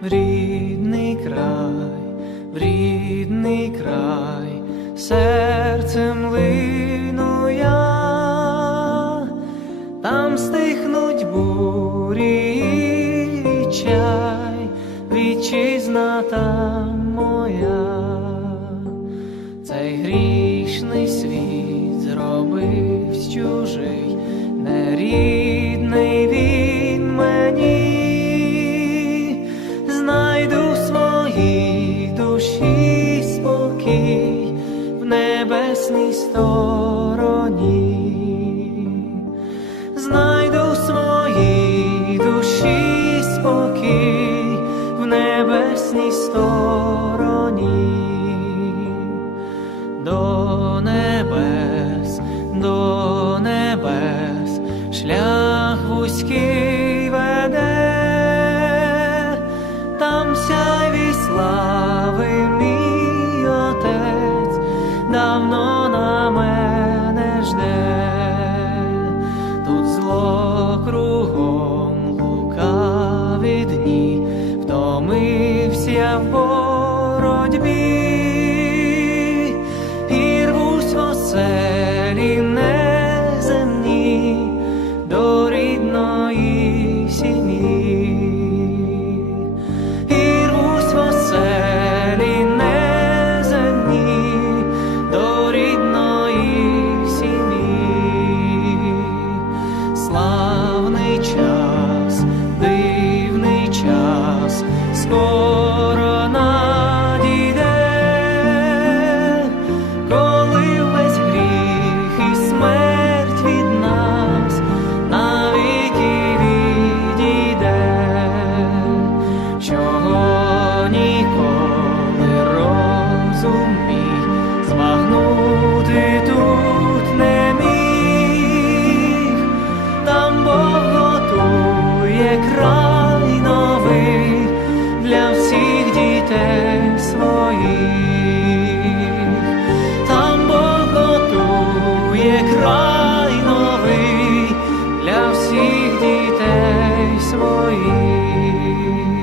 в край, в край, серцем лину я, там стихнуть бурі і вітчизна там моя, грішний світ Небес, шлях вузький веде. Там сяйві слави мій отець давно на мене жде, тут зло кругом лукаві дні, втомився в край новий для всіх дітей своїх, там Бог готує край новий для всіх дітей своїх.